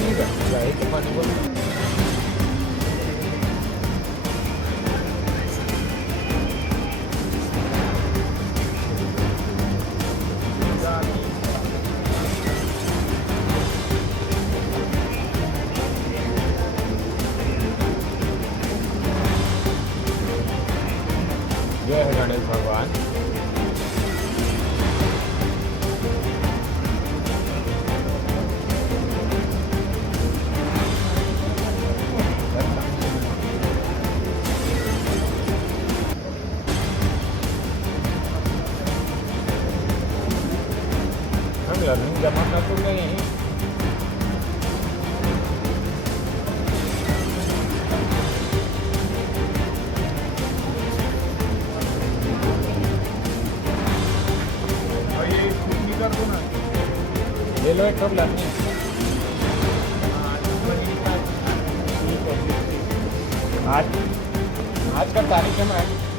नहीं करती भाई तो पानी को जय है गणेश भगवान। हम लर्निंग जमा कर तो गए यहीं और ये स्कूटी कर दो ना। ले लो एक कप लर्निंग। आज आज का तारीख है मैं